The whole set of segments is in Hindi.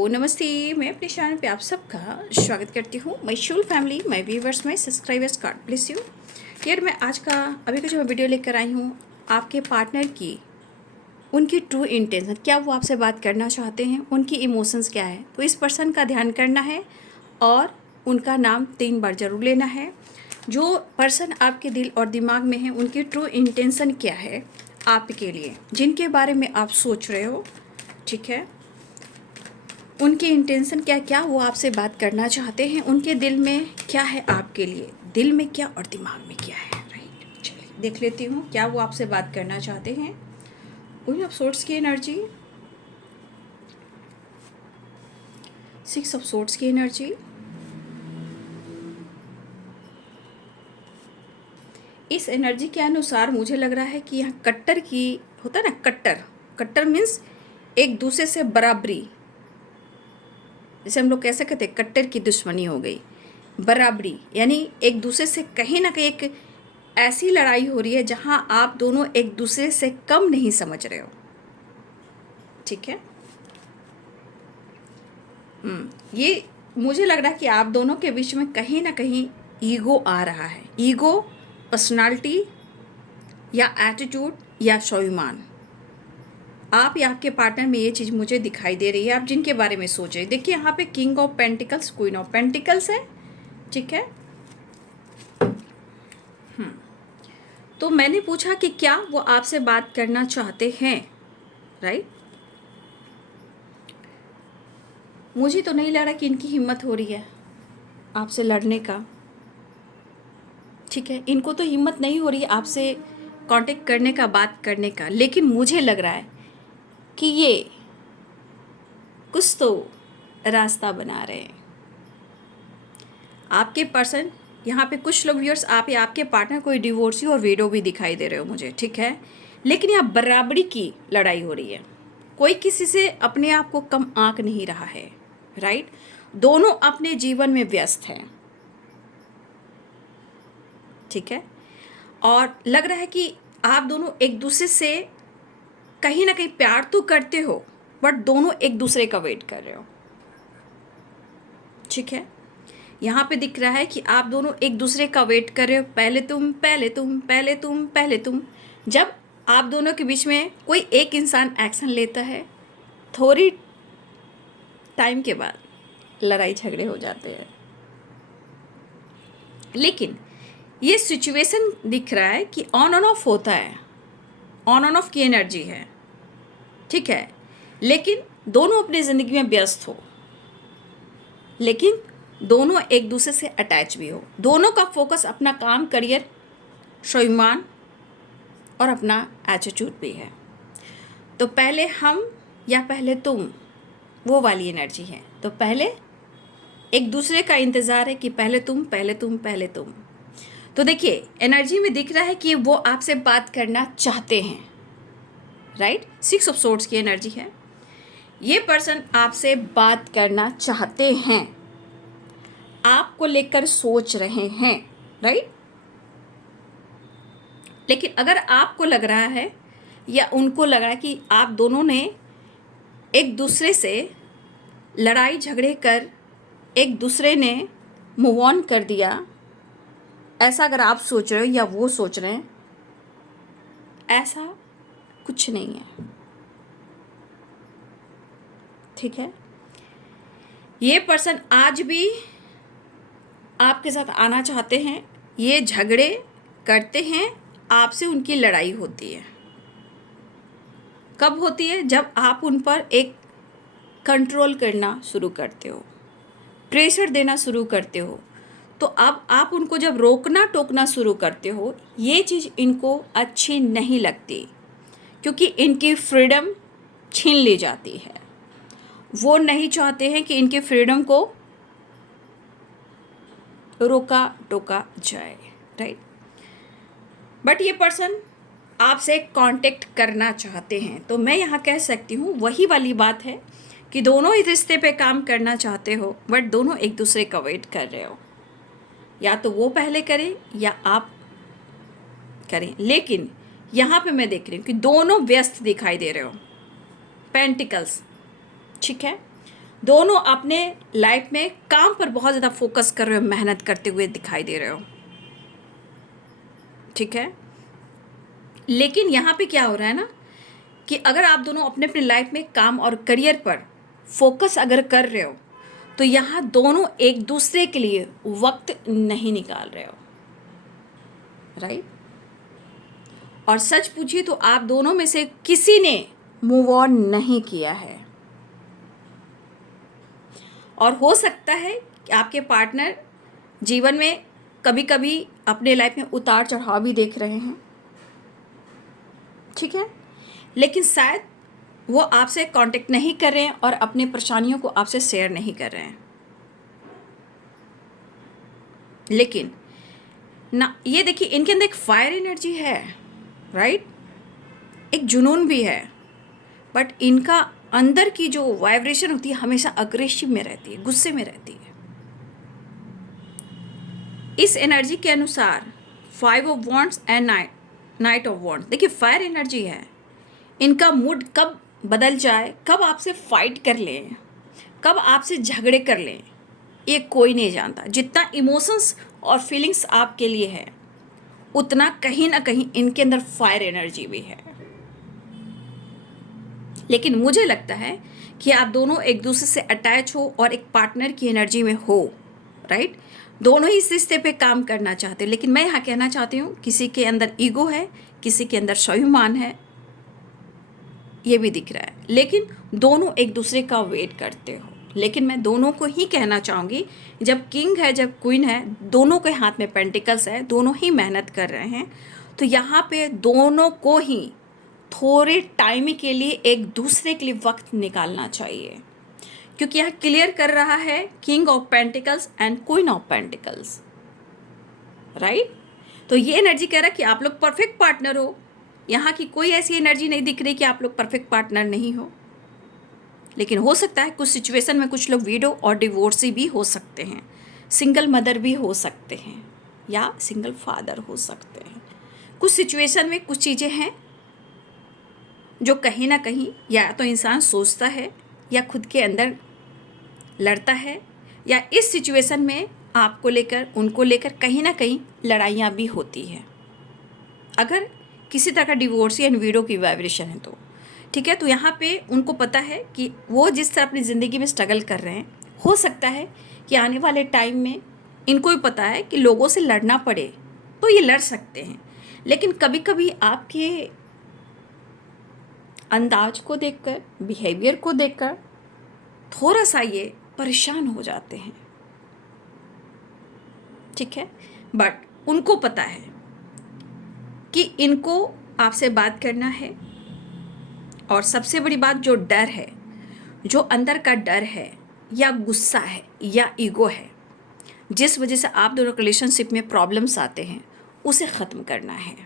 नमस्ते। मैं अपने चैनल पे आप सबका स्वागत करती हूँ। My Shool family, my viewers, my subscribers, God bless you. यार मैं आज का अभी कुछ वीडियो लेकर आई हूँ आपके पार्टनर की, उनकी ट्रू इंटेंशन, क्या वो आपसे बात करना चाहते हैं, उनकी इमोशंस क्या है। तो इस पर्सन का ध्यान करना है और उनका नाम 3 बार ज़रूर लेना है। जो पर्सन आपके दिल और दिमाग में है, उनकी ट्रू इंटेंशन क्या है आपके लिए, जिनके बारे में आप सोच रहे हो, ठीक है। उनकी इंटेंशन क्या वो आपसे बात करना चाहते हैं, उनके दिल में क्या है आपके लिए, दिल में क्या और दिमाग में क्या है। राइट, चलिए देख लेती हूँ क्या वो आपसे बात करना चाहते हैं। क्वीन ऑफ सोर्ड्स की एनर्जी, 6 ऑफ सोर्ड्स की एनर्जी, इस एनर्जी के अनुसार मुझे लग रहा है कि यहाँ कट्टर की होता है ना, कट्टर मीन्स एक दूसरे से बराबरी। जैसे हम लोग कैसे कहते हैं, कट्टर की दुश्मनी हो गई, बराबरी यानी एक दूसरे से कहीं ना कहीं एक ऐसी लड़ाई हो रही है जहां आप दोनों एक दूसरे से कम नहीं समझ रहे हो, ठीक है। ये मुझे लग रहा है कि आप दोनों के बीच में कहीं ना कहीं ईगो आ रहा है। ईगो, पर्सनालिटी या एटीट्यूड या स्वाभिमान, आप या आपके पार्टनर में ये चीज़ मुझे दिखाई दे रही है। आप जिनके बारे में सोच रहे हैं, देखिए यहाँ पे king of pentacles, queen of pentacles है, ठीक है। तो मैंने पूछा कि क्या वो आपसे बात करना चाहते हैं, राइट। मुझे तो नहीं लग रहा कि इनकी हिम्मत हो रही है आपसे लड़ने का, ठीक है। इनको तो हिम्मत नहीं हो रही है आपसे कांटेक्ट करने का, बात करने का। लेकिन मुझे लग रहा है कि ये कुछ तो रास्ता बना रहे हैं। आपके पर्सन, यहाँ पे कुछ लोग व्यूअर्स, आप या आपके पार्टनर कोई डिवोर्सी और विडो भी दिखाई दे रहे हो मुझे, ठीक है। लेकिन यहाँ बराबरी की लड़ाई हो रही है, कोई किसी से अपने आप को कम आंक नहीं रहा है, राइट। दोनों अपने जीवन में व्यस्त हैं, ठीक है। और लग रहा है कि आप दोनों एक दूसरे से कहीं ना कहीं प्यार तो करते हो, बट दोनों एक दूसरे का वेट कर रहे हो, ठीक है। यहाँ पे दिख रहा है कि आप दोनों एक दूसरे का वेट कर रहे हो, पहले तुम, पहले तुम, पहले तुम, पहले तुम। जब आप दोनों के बीच में कोई एक इंसान एक्शन लेता है, थोड़ी टाइम के बाद लड़ाई झगड़े हो जाते हैं। लेकिन ये सिचुएशन दिख रहा है कि ऑन एंड ऑफ होता है, ऑन एंड ऑफ की एनर्जी है, ठीक है। लेकिन दोनों अपनी ज़िंदगी में व्यस्त हो, लेकिन दोनों एक दूसरे से अटैच भी हो। दोनों का फोकस अपना काम, करियर, स्वाभिमान और अपना एटीट्यूड भी है। तो पहले हम या पहले तुम, वो वाली एनर्जी है। तो पहले एक दूसरे का इंतज़ार है कि पहले तुम, पहले तुम, पहले तुम। तो देखिए एनर्जी में दिख रहा है कि वो आपसे बात करना चाहते हैं, राइट। 6 ऑफ सोर्ड्स की एनर्जी है। ये पर्सन आपसे बात करना चाहते हैं, आपको लेकर सोच रहे हैं, राइट। लेकिन अगर आपको लग रहा है या उनको लग रहा है कि आप दोनों ने एक दूसरे से लड़ाई झगड़े कर एक दूसरे ने मूव ऑन कर दिया, ऐसा अगर आप सोच रहे हो या वो सोच रहे हैं, ऐसा कुछ नहीं है, ठीक है। ये पर्सन आज भी आपके साथ आना चाहते हैं, ये झगड़े करते हैं, आपसे उनकी लड़ाई होती है। कब होती है? जब आप उन पर एक कंट्रोल करना शुरू करते हो, प्रेशर देना शुरू करते हो। तो अब आप उनको जब रोकना टोकना शुरू करते हो, ये चीज़ इनको अच्छी नहीं लगती, क्योंकि इनकी फ्रीडम छीन ली जाती है। वो नहीं चाहते हैं कि इनके फ्रीडम को रोका टोका जाए, राइट। बट ये पर्सन आपसे कांटेक्ट करना चाहते हैं। तो मैं यहाँ कह सकती हूँ वही वाली बात है कि दोनों इस रिश्ते पे काम करना चाहते हो, बट दोनों एक दूसरे का वेट कर रहे हो। या तो वो पहले करें या आप करें। लेकिन यहाँ पे मैं देख रही हूँ कि दोनों व्यस्त दिखाई दे रहे हो, पेंटिकल्स, ठीक है। दोनों अपने लाइफ में काम पर बहुत ज़्यादा फोकस कर रहे हो, मेहनत करते हुए दिखाई दे रहे हो, ठीक है। लेकिन यहाँ पे क्या हो रहा है ना कि अगर आप दोनों अपने अपने लाइफ में काम और करियर पर फोकस अगर कर रहे हो तो यहाँ दोनों एक दूसरे के लिए वक्त नहीं निकाल रहे हो, राइट। और सच पूछिए तो आप दोनों में से किसी ने मूव ऑन नहीं किया है। और हो सकता है कि आपके पार्टनर जीवन में कभी कभी अपने लाइफ में उतार चढ़ाव भी देख रहे हैं, ठीक है, लेकिन शायद वो आपसे कांटेक्ट नहीं कर रहे हैं और अपनी परेशानियों को आपसे शेयर नहीं कर रहे हैं। लेकिन ना ये देखिए, इनके अंदर एक फायर एनर्जी है, राइट, एक जुनून भी है, बट इनका अंदर की जो वाइब्रेशन होती है हमेशा अग्रेसिव में रहती है, गुस्से में रहती है। इस एनर्जी के अनुसार 5 of wands and night of wands, देखिए फायर एनर्जी है, इनका मूड कब बदल जाए, कब आपसे फाइट कर लें, कब आपसे झगड़े कर लें, ये कोई नहीं जानता। जितना इमोशंस और फीलिंग्स आपके लिए है उतना कहीं ना कहीं इनके अंदर फायर एनर्जी भी है। लेकिन मुझे लगता है कि आप दोनों एक दूसरे से अटैच हो और एक पार्टनर की एनर्जी में हो, राइट। दोनों ही इस रिश्ते पे काम करना चाहते हैं, लेकिन मैं यहाँ कहना चाहती हूँ किसी के अंदर ईगो है, किसी के अंदर स्वाभिमान है, ये भी दिख रहा है, लेकिन दोनों एक दूसरे का वेट करते हो। लेकिन मैं दोनों को ही कहना चाहूँगी, जब किंग है जब क्वीन है, दोनों के हाथ में पेंटिकल्स है, दोनों ही मेहनत कर रहे हैं, तो यहाँ पे दोनों को ही थोड़े टाइम के लिए एक दूसरे के लिए वक्त निकालना चाहिए, क्योंकि यह क्लियर कर रहा है king of pentacles and queen of pentacles, right. तो ये एनर्जी कह रहा है कि आप लोग परफेक्ट पार्टनर हो। यहाँ की कोई ऐसी एनर्जी नहीं दिख रही कि आप लोग परफेक्ट पार्टनर नहीं हो। लेकिन हो सकता है कुछ सिचुएशन में कुछ लोग विडो और डिवोर्सी भी हो सकते हैं, सिंगल मदर भी हो सकते हैं, या सिंगल फादर हो सकते हैं। कुछ सिचुएशन में कुछ चीज़ें हैं जो कहीं ना कहीं या तो इंसान सोचता है या खुद के अंदर लड़ता है, या इस सिचुएशन में आपको लेकर उनको लेकर कहीं ना कहीं लड़ाइयाँ भी होती हैं। अगर किसी तरह का डिवोर्स या विडो की वाइब्रेशन है तो ठीक है, तो यहाँ पे उनको पता है कि वो जिस तरह अपनी ज़िंदगी में स्ट्रगल कर रहे हैं, हो सकता है कि आने वाले टाइम में इनको भी पता है कि लोगों से लड़ना पड़े तो ये लड़ सकते हैं, लेकिन कभी कभी आपके अंदाज को देखकर, बिहेवियर को देखकर थोड़ा सा ये परेशान हो जाते हैं, ठीक है। बट उनको पता है कि इनको आपसे बात करना है, और सबसे बड़ी बात जो डर है, जो अंदर का डर है या गुस्सा है या ईगो है, जिस वजह से आप दोनों रिलेशनशिप में प्रॉब्लम्स आते हैं, उसे ख़त्म करना है।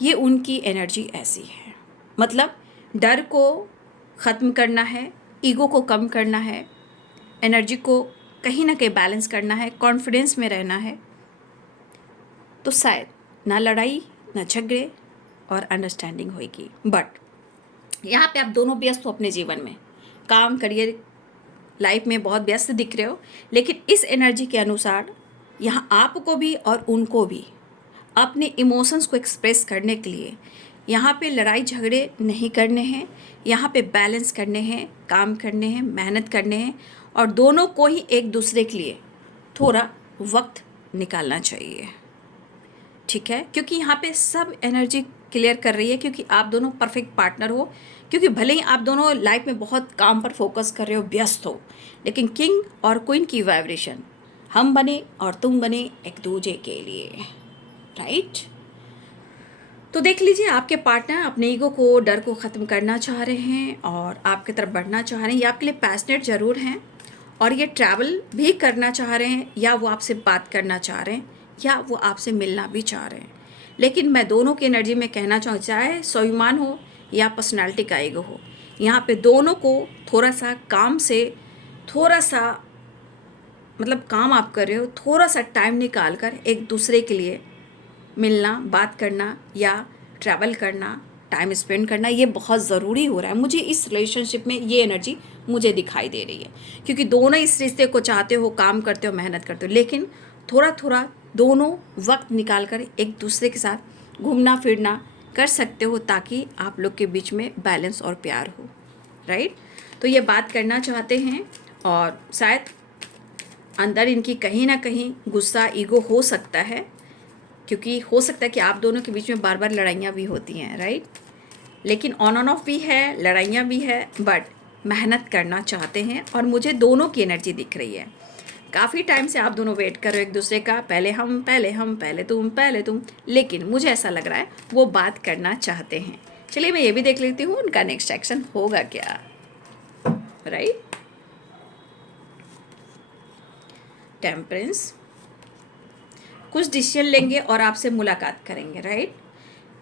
ये उनकी एनर्जी ऐसी है, मतलब डर को ख़त्म करना है, ईगो को कम करना है, एनर्जी को कहीं ना कहीं बैलेंस करना है, कॉन्फिडेंस में रहना है, तो शायद ना लड़ाई ना झगड़े और अंडरस्टैंडिंग होगी। बट यहाँ पे आप दोनों व्यस्त हो अपने जीवन में, काम करियर लाइफ में बहुत व्यस्त दिख रहे हो, लेकिन इस एनर्जी के अनुसार यहाँ आपको भी और उनको भी अपने इमोशंस को एक्सप्रेस करने के लिए यहाँ पे लड़ाई झगड़े नहीं करने हैं, यहाँ पे बैलेंस करने हैं, काम करने हैं, मेहनत करने हैं, और दोनों को ही एक दूसरे के लिए थोड़ा वक्त निकालना चाहिए, ठीक है। क्योंकि यहाँ पे सब एनर्जी क्लियर कर रही है, क्योंकि आप दोनों परफेक्ट पार्टनर हो, क्योंकि भले ही आप दोनों लाइफ में बहुत काम पर फोकस कर रहे हो, व्यस्त हो, लेकिन किंग और क्वीन की वाइब्रेशन हम बने और तुम बने एक दूसरे के लिए, राइट। तो देख लीजिए, आपके पार्टनर अपने ईगो को, डर को ख़त्म करना चाह रहे हैं और आपकी तरफ बढ़ना चाह रहे हैं। ये आपके लिए पैशनेट ज़रूर हैं और ये ट्रैवल भी करना चाह रहे हैं, या वो आपसे बात करना चाह रहे हैं, या वो आपसे मिलना भी चाह रहे हैं। लेकिन मैं दोनों की एनर्जी में कहना चाहूँ, चाहे स्वाभिमान हो या पर्सनालिटी का ईगो हो, यहाँ पे दोनों को थोड़ा सा काम से, थोड़ा सा मतलब काम आप कर रहे हो, थोड़ा सा टाइम निकाल कर एक दूसरे के लिए मिलना, बात करना या ट्रैवल करना टाइम स्पेंड करना ये बहुत ज़रूरी हो रहा है। मुझे इस रिलेशनशिप में ये एनर्जी मुझे दिखाई दे रही है, क्योंकि दोनों इस रिश्ते को चाहते हो, काम करते हो, मेहनत करते हो, लेकिन थोड़ा थोड़ा दोनों वक्त निकाल कर एक दूसरे के साथ घूमना फिरना कर सकते हो, ताकि आप लोग के बीच में बैलेंस और प्यार हो, राइट। तो ये बात करना चाहते हैं, और शायद अंदर इनकी कहीं ना कहीं गुस्सा, ईगो हो सकता है, क्योंकि हो सकता है कि आप दोनों के बीच में बार बार लड़ाइयाँ भी होती हैं, राइट। लेकिन ऑन एंड ऑफ भी है, लड़ाइयाँ भी है, बट मेहनत करना चाहते हैं, और मुझे दोनों की एनर्जी दिख रही है। काफ़ी टाइम से आप दोनों वेट कर रहे हो एक दूसरे का, पहले हम, पहले तुम, लेकिन मुझे ऐसा लग रहा है वो बात करना चाहते हैं। चलिए मैं ये भी देख लेती हूँ उनका नेक्स्ट एक्शन होगा क्या, राइट। टेम्परेंस, कुछ डिसीजन लेंगे और आपसे मुलाकात करेंगे, राइट।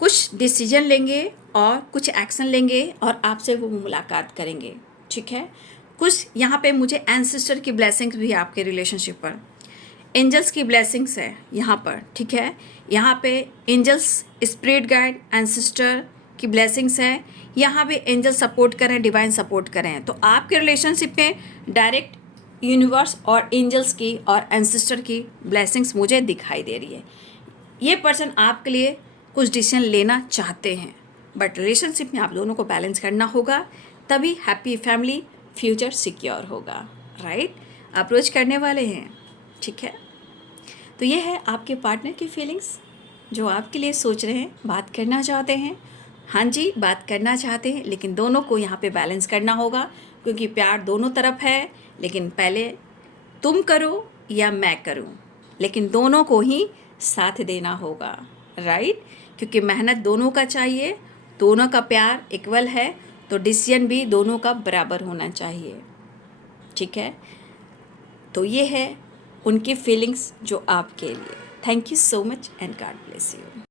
कुछ डिसीजन लेंगे और कुछ एक्शन लेंगे और आपसे वो मुलाकात करेंगे, ठीक है। कुछ यहाँ पे मुझे एंसेस्टर की ब्लेसिंग्स भी है आपके रिलेशनशिप पर, एंजल्स की ब्लेसिंग्स है यहाँ पर, ठीक है। यहाँ पे एंजल्स, स्पिरिट गाइड, एंसेस्टर की ब्लेसिंग्स है, यहाँ पे एंजल सपोर्ट करें, डिवाइन सपोर्ट करें। तो आपके रिलेशनशिप में डायरेक्ट यूनिवर्स और एंजल्स की और एंसेस्टर की ब्लेसिंग्स मुझे दिखाई दे रही है। ये पर्सन आपके लिए कुछ डिसीजन लेना चाहते हैं, बट रिलेशनशिप में आप दोनों को बैलेंस करना होगा, तभी हैप्पी फैमिली फ्यूचर सिक्योर होगा, राइट। अप्रोच करने वाले हैं, ठीक है। तो ये है आपके पार्टनर की फीलिंग्स, जो आपके लिए सोच रहे हैं, बात करना चाहते हैं। हाँ जी, बात करना चाहते हैं, लेकिन दोनों को यहाँ पे बैलेंस करना होगा, क्योंकि प्यार दोनों तरफ है। लेकिन पहले तुम करो या मैं करूँ, लेकिन दोनों को ही साथ देना होगा, राइट। क्योंकि मेहनत दोनों का चाहिए, दोनों का प्यार इक्वल है, तो डिसीजन भी दोनों का बराबर होना चाहिए, ठीक है। तो ये है उनकी फीलिंग्स जो आपके लिए। Thank you so much and God bless you.